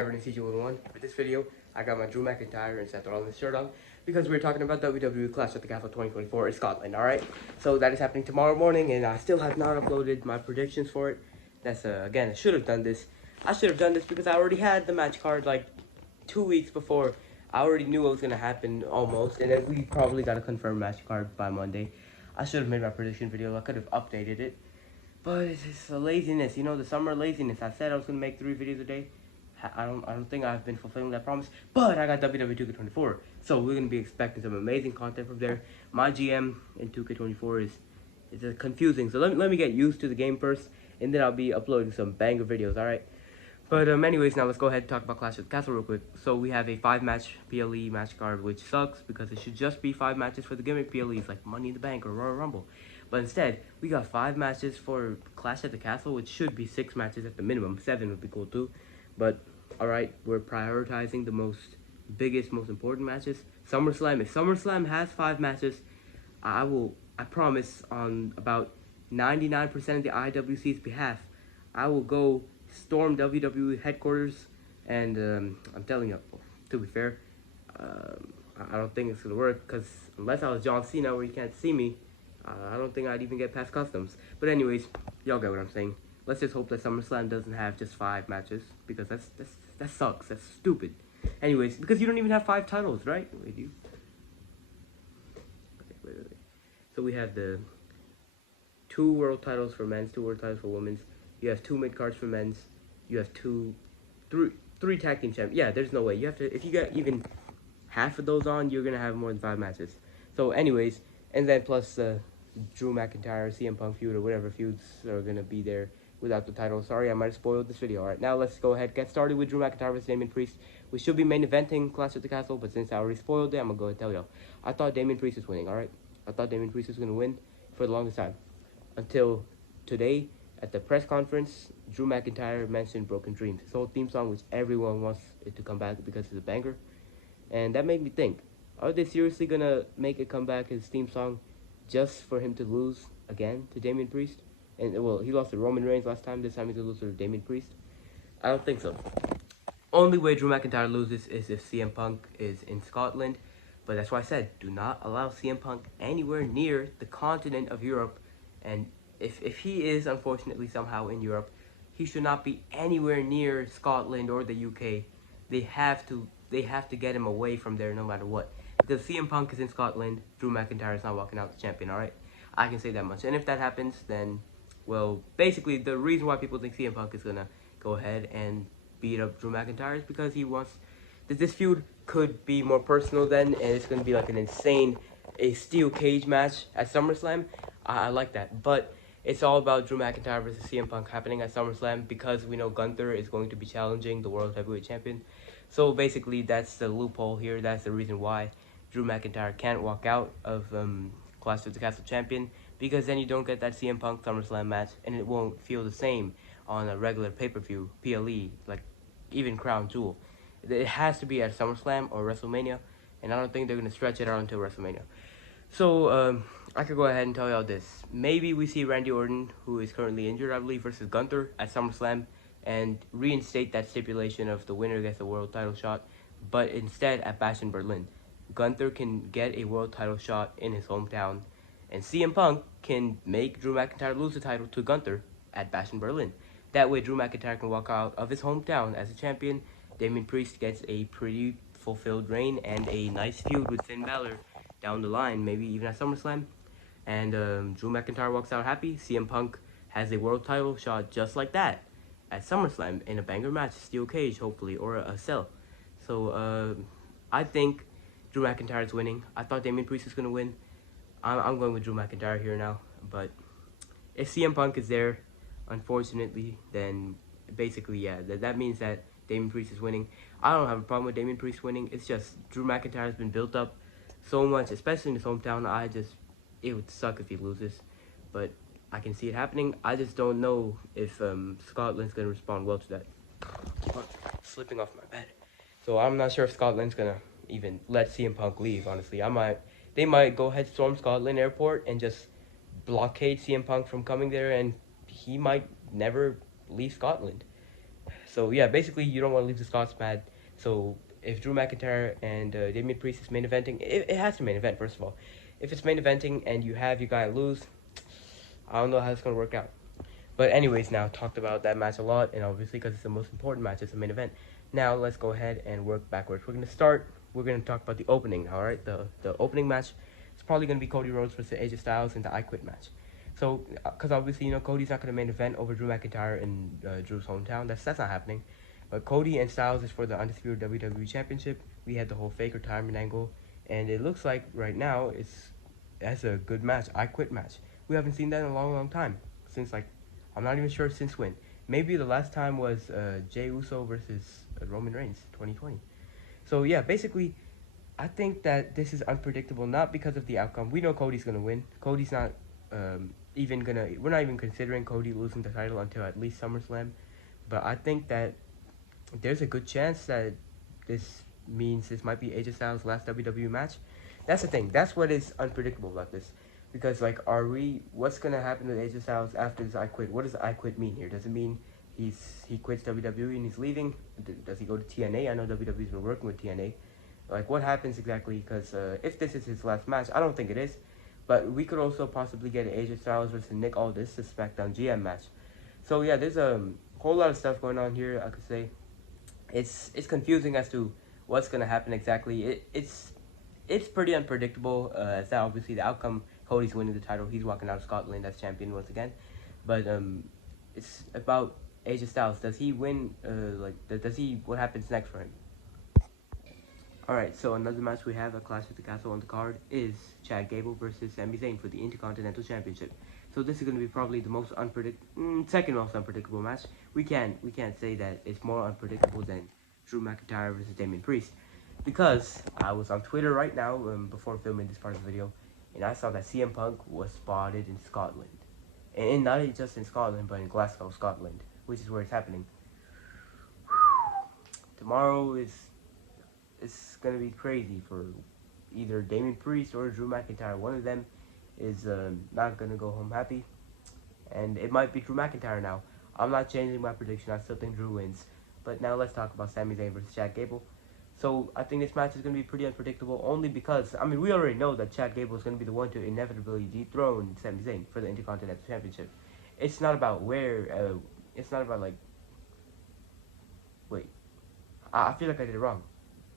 Everything CG101. For this video, I got my Drew McIntyre and Seth Rollins shirt on because we're talking about WWE Clash at the Castle 2024 in Scotland, alright? So that is happening tomorrow morning, and I still have not uploaded my predictions for it. That's, again, I should have done this. I should have done this because I already had the match card like 2 weeks before. I already knew what was going to happen almost, and then we probably got a confirmed match card by Monday. I should have made my prediction video. I could have updated it. But it's just a laziness, you know, the summer laziness. I said I was going to make 3 videos a day. I don't think I've been fulfilling that promise, but I got WWE 2K24, so we're gonna be expecting some amazing content from there. My GM in 2K24 is confusing, so let me get used to the game first, and then I'll be uploading some banger videos. All right. But anyways, now let's go ahead and talk about Clash of the Castle real quick. So we have a 5-match PLE match card, which sucks because it should just be 5 matches for the gimmick PLEs like Money in the Bank or Royal Rumble. But instead, we got 5 matches for Clash at the Castle, which should be 6 matches at the minimum. 7 would be cool too. But alright, we're prioritizing the most important matches. SummerSlam. If SummerSlam has 5 matches, I promise on about 99% of the IWC's behalf, I will go storm WWE headquarters, and I'm telling you, to be fair, I don't think it's gonna work, because unless I was John Cena where you can't see me, I don't think I'd even get past customs. But anyways, y'all get what I'm saying. Let's just hope that SummerSlam doesn't have just 5 matches, because that sucks. That's stupid. Anyways, because you don't even have 5 titles, right? Wait, do you? Okay, wait. So we have the 2 world titles for men's, 2 world titles for women's. You have 2 mid cards for men's. You have 3 tag team champions. Yeah, there's no way. You have to, if you get even half of those on, you're gonna have more than 5 matches. So anyways, and then plus Drew McIntyre, CM Punk feud, or whatever feuds are gonna be there without the title. Sorry, I might have spoiled this video. Alright, now let's go ahead, get started with Drew McIntyre vs. Damien Priest. We should be main eventing Clash at the Castle, but since I already spoiled it, I'm gonna go ahead and tell y'all. I thought Damien Priest was winning, alright? I thought Damien Priest was gonna win for the longest time. Until today, at the press conference, Drew McIntyre mentioned Broken Dreams, his whole theme song, which everyone wants it to come back because it's a banger. And that made me think, are they seriously gonna make it come back, his theme song, just for him to lose again to Damien Priest? And, well, he lost to Roman Reigns last time. This time he's going to lose to Damien Priest. I don't think so. Only way Drew McIntyre loses is if CM Punk is in Scotland. But that's why I said, do not allow CM Punk anywhere near the continent of Europe. And if he is, unfortunately, somehow in Europe, he should not be anywhere near Scotland or the UK. They have to get him away from there no matter what. Because CM Punk is in Scotland, Drew McIntyre is not walking out the champion, alright? I can say that much. And if that happens, then, well, basically, the reason why people think CM Punk is going to go ahead and beat up Drew McIntyre is because he wants... This feud could be more personal then, and it's going to be like an insane, a steel cage match at SummerSlam. I like that. But it's all about Drew McIntyre versus CM Punk happening at SummerSlam because we know Gunther is going to be challenging the World Heavyweight Champion. So basically, that's the loophole here. That's the reason why Drew McIntyre can't walk out of Clash of the Castle champion, because then you don't get that CM Punk SummerSlam match, and it won't feel the same on a regular pay-per-view, PLE, like even Crown Jewel. It has to be at SummerSlam or WrestleMania, and I don't think they're going to stretch it out until WrestleMania. So, I could go ahead and tell y'all this. Maybe we see Randy Orton, who is currently injured, I believe, versus Gunther at SummerSlam, and reinstate that stipulation of the winner gets a world title shot, but instead at Bash in Berlin. Gunther can get a world title shot in his hometown, and CM Punk can make Drew McIntyre lose the title to Gunther at Bash in Berlin. That way, Drew McIntyre can walk out of his hometown as a champion. Damien Priest gets a pretty fulfilled reign and a nice feud with Finn Balor down the line, maybe even at SummerSlam. And Drew McIntyre walks out happy. CM Punk has a world title shot just like that at SummerSlam in a banger match, steel cage, hopefully, or a cell. So, I think Drew McIntyre is winning. I thought Damien Priest was going to win. I'm going with Drew McIntyre here now. But if CM Punk is there, unfortunately, then basically, yeah, that means that Damien Priest is winning. I don't have a problem with Damien Priest winning. It's just Drew McIntyre has been built up so much, especially in his hometown. It would suck if he loses. But I can see it happening. I just don't know if Scotland's going to respond well to that. Slipping off my bed. So I'm not sure if Scotland's going to even let CM Punk leave, honestly. They might go ahead storm Scotland airport and just blockade CM Punk from coming there, and he might never leave Scotland. So yeah, basically you don't want to leave the Scots mad. So if Drew McIntyre and Damian Priest is main eventing, it has to main event first of all. If it's main eventing and you have your guy lose, I don't know how it's gonna work out. But anyways, now talked about that match a lot, and obviously because it's the most important match, it's the main event. Now let's go ahead and work backwards. We're gonna start. We're gonna talk about the opening. All right, the opening match. It's probably gonna be Cody Rhodes versus AJ Styles in the I Quit match. So, because obviously Cody's not gonna main event over Drew McIntyre in Drew's hometown. That's not happening. But Cody and Styles is for the undisputed WWE Championship. We had the whole fake retirement angle, and it looks like right now that's a good match. I Quit match. We haven't seen that in a long, long time since like I'm not even sure since when. Maybe the last time was Jey Uso versus Roman Reigns, 2020. So yeah, basically, I think that this is unpredictable, not because of the outcome. We know Cody's gonna win. Cody's not even gonna. We're not even considering Cody losing the title until at least SummerSlam. But I think that there's a good chance that this means this might be AJ Styles' last WWE match. That's the thing. That's what is unpredictable about this. Because, like, what's going to happen to AJ Styles after this I Quit? What does I Quit mean here? Does it mean he quits WWE and he's leaving? Does he go to TNA? I know WWE's been working with TNA. Like, what happens exactly? Because if this is his last match, I don't think it is. But we could also possibly get an AJ Styles versus Nick Aldis, a SmackDown GM match. So, yeah, there's a whole lot of stuff going on here, I could say. It's confusing as to what's going to happen exactly. It's pretty unpredictable, as that obviously the outcome. Cody's winning the title. He's walking out of Scotland as champion once again. But it's about AJ Styles. Does he win? What happens next for him? Alright, so another match we have at Clash at the Castle on the card is Chad Gable versus Sami Zayn for the Intercontinental Championship. So this is going to be probably the most second most unpredictable match. We can't say that it's more unpredictable than Drew McIntyre versus Damian Priest. Because I was on Twitter right now before filming this part of the video, and I saw that CM Punk was spotted in Scotland. And not just in Scotland, but in Glasgow, Scotland, which is where it's happening. Tomorrow it's going to be crazy for either Damian Priest or Drew McIntyre. One of them is not going to go home happy. And it might be Drew McIntyre now. I'm not changing my prediction. I still think Drew wins. But now let's talk about Sami Zayn versus Chad Gable. So I think this match is going to be pretty unpredictable only because, I mean, we already know that Chad Gable is going to be the one to inevitably dethrone Sami Zayn for the Intercontinental Championship. It's not about where, it's not about like, wait, I feel like I did it wrong.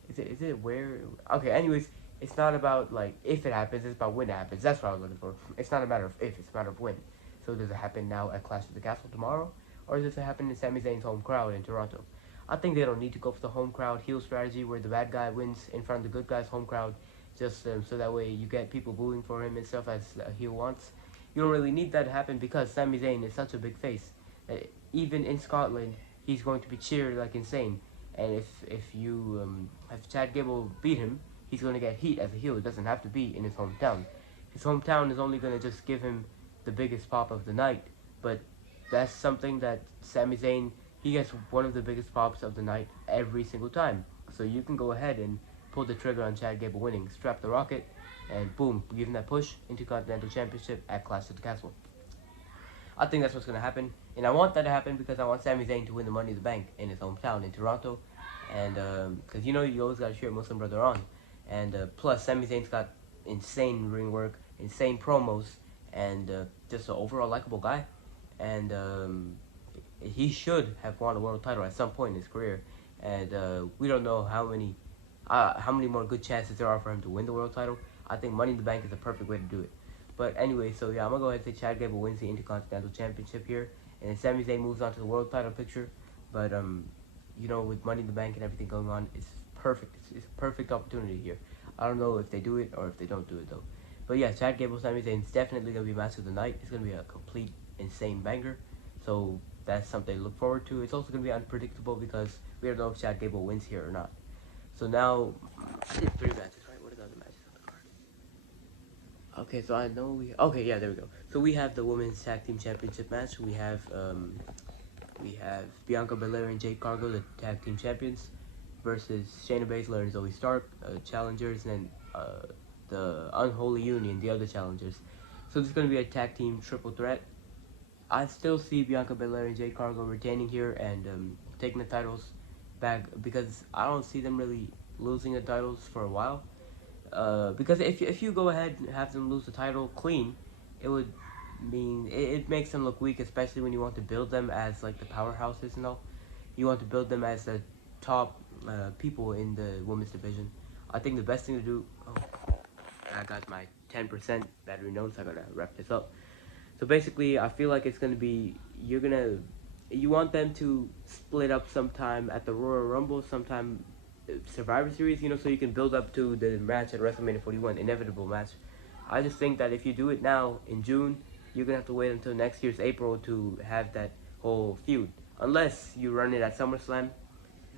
Is it where, okay, anyways, it's not about like if it happens, it's about when it happens. That's what I was looking for. It's not a matter of if, it's a matter of when. So does it happen now at Clash of the Castle tomorrow? Or does it happen in Sami Zayn's home crowd in Toronto? I think they don't need to go for the home crowd heel strategy where the bad guy wins in front of the good guy's home crowd, just so that way you get people booing for him and stuff as a heel wants. You don't really need that to happen because Sami Zayn is such a big face. Even in Scotland, he's going to be cheered like insane. And if Chad Gable beat him, he's going to get heat as a heel. It doesn't have to be in his hometown. His hometown is only going to just give him the biggest pop of the night. But that's something that Sami Zayn, he gets one of the biggest pops of the night every single time. So you can go ahead and pull the trigger on Chad Gable winning. Strap the rocket, and boom, give him that push into Continental Championship at Clash at the Castle. I think that's what's going to happen. And I want that to happen because I want Sami Zayn to win the Money in the Bank in his hometown in Toronto. And because you always got to cheer Muslim brother on. And plus, Sami Zayn's got insane ring work, insane promos, and just an overall likable guy. And he should have won a world title at some point in his career. And we don't know how many more good chances there are for him to win the world title. I think Money in the Bank is the perfect way to do it. But anyway, so yeah, I'm going to go ahead and say Chad Gable wins the Intercontinental Championship here. And then Sami Zayn moves on to the world title picture. But, with Money in the Bank and everything going on, it's perfect. It's a perfect opportunity here. I don't know if they do it or if they don't do it, though. But yeah, Chad Gable, Sami Zayn is definitely going to be match of the night. It's going to be a complete, insane banger. So that's something to look forward to. It's also going to be unpredictable because we don't know if Chad Gable wins here or not. So now, I did 3 matches, right? What are the other matches on the card? Okay, so I know okay, yeah, there we go. So we have the Women's Tag Team Championship match. We have Bianca Belair and Jade Cargill, the Tag Team Champions, versus Shayna Baszler and Zoe Stark, challengers, and then the Unholy Union, the other challengers. So this is going to be a tag team triple threat. I still see Bianca Belair and Jade Cargill retaining here and taking the titles back, because I don't see them really losing the titles for a while. Because if you go ahead and have them lose the title clean, it would mean it makes them look weak, especially when you want to build them as like the powerhouses and all. You want to build them as the top people in the women's division. I think the best thing to do. Oh, I got my 10% battery notes. I gotta wrap this up. So basically, I feel like it's gonna be you want them to split up sometime at the Royal Rumble, sometime Survivor Series, so you can build up to the match at WrestleMania 41, inevitable match. I just think that if you do it now in June, you're gonna have to wait until next year's April to have that whole feud, unless you run it at SummerSlam.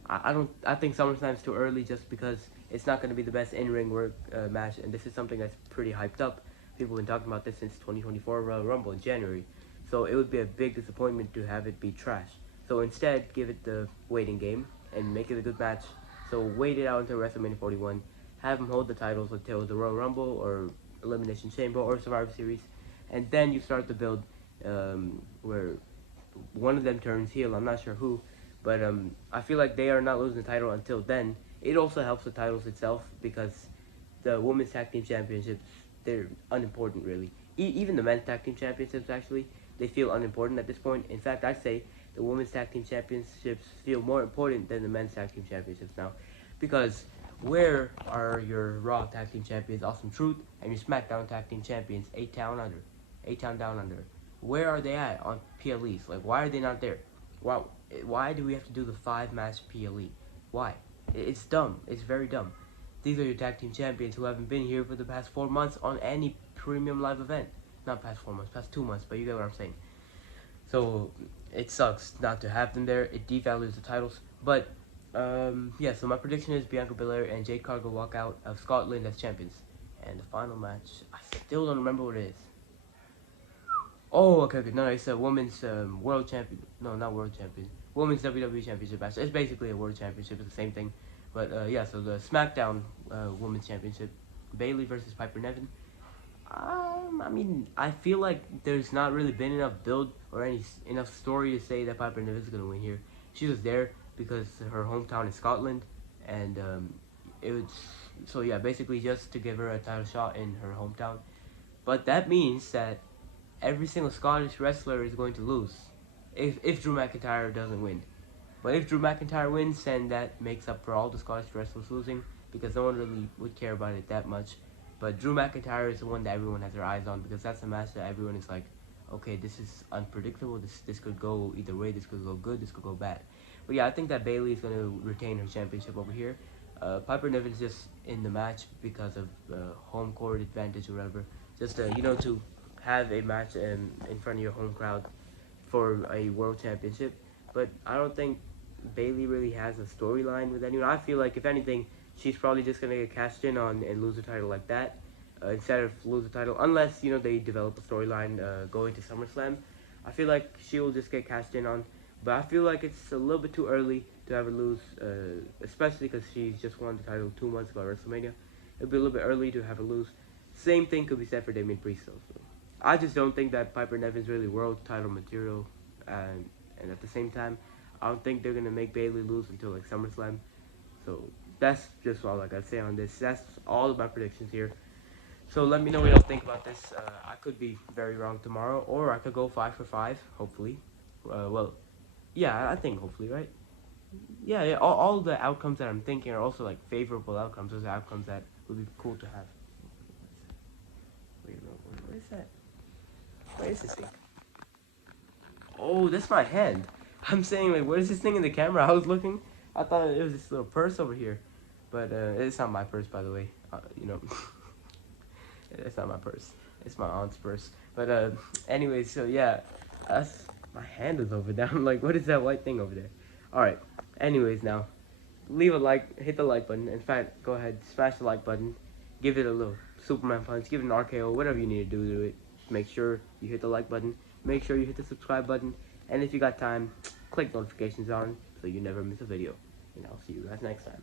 I think SummerSlam's too early, just because it's not gonna be the best in-ring work match, and this is something that's pretty hyped up. People have been talking about this since 2024 Royal Rumble in January. So it would be a big disappointment to have it be trash. So instead, give it the waiting game and make it a good match. So wait it out until WrestleMania 41. Have them hold the titles until the Royal Rumble or Elimination Chamber or Survivor Series. And then you start the build where one of them turns heel. I'm not sure who. But I feel like they are not losing the title until then. It also helps the titles itself, because the Women's Tag Team Championships, they're unimportant really. Even the Men's Tag Team Championships, actually, they feel unimportant at this point. In fact, I'd say the Women's Tag Team Championships feel more important than the Men's Tag Team Championships now. Because where are your Raw Tag Team Champions, Awesome Truth, and your SmackDown Tag Team Champions, A-Town Down Under? Where are they at on PLEs? Like, why are they not there? Why do we have to do the 5-match PLE? Why? It's dumb. It's very dumb. These are your tag team champions who haven't been here for the past 4 months on any premium live event. Not past 4 months, past 2 months, but you get what I'm saying. So it sucks not to have them there. It devalues the titles. But yeah, so my prediction is Bianca Belair and Jade Cargill walk out of Scotland as champions. And the final match, I still don't remember what it is. Oh, okay. No, it's a women's world champion. No, not world champion. Women's WWE Championship match. It's basically a world championship. It's the same thing. But yeah, so the SmackDown Women's Championship, Bayley versus Piper Niven. I mean, I feel like there's not really been enough build or enough story to say that Piper Niven's gonna win here. She was there because her hometown is Scotland, and it was so yeah, basically just to give her a title shot in her hometown. But that means that every single Scottish wrestler is going to lose if Drew McIntyre doesn't win. But if Drew McIntyre wins, then that makes up for all the Scottish wrestlers losing, because no one really would care about it that much. But Drew McIntyre is the one that everyone has their eyes on, because that's a match that everyone is like, okay, this is unpredictable. This could go either way. This could go good. This could go bad. But yeah, I think that Bayley is going to retain her championship over here. Piper Niven is just in the match because of home court advantage or whatever. Just to have a match in front of your home crowd for a world championship. But I don't think Bayley really has a storyline with anyone. I feel like, if anything, she's probably just going to get cashed in on and lose the title like that, instead of lose the title, unless, they develop a storyline going to SummerSlam. I feel like she will just get cashed in on, but I feel like it's a little bit too early to have her lose, especially because she's just won the title 2 months ago at WrestleMania. It'll be a little bit early to have her lose. Same thing could be said for Damian Priest, though. So I just don't think that Piper Niven's really world title material, and at the same time, I don't think they're going to make Bayley lose until like SummerSlam. So that's just all I got to say on this. That's all of my predictions here. So let me know what y'all think about this. I could be very wrong tomorrow, or I could go 5 for 5, hopefully. Well, yeah, I think hopefully, right? Yeah, all the outcomes that I'm thinking are also like favorable outcomes. Those are outcomes that would be cool to have. Wait, what is that? What is this thing? Oh, that's my hand. I'm saying, like, what is this thing in the camera? I was looking. I thought it was this little purse over here. But it's not my purse, by the way. It's not my purse. It's my aunt's purse. But anyways, so yeah. My hand is over there. I'm like, what is that white thing over there? Alright. Anyways, now, leave a like. Hit the like button. In fact, go ahead. Smash the like button. Give it a little Superman punch. Give it an RKO. Whatever you need to do to it. Make sure you hit the like button. Make sure you hit the subscribe button. And if you got time, click notifications on so you never miss a video. And I'll see you guys next time.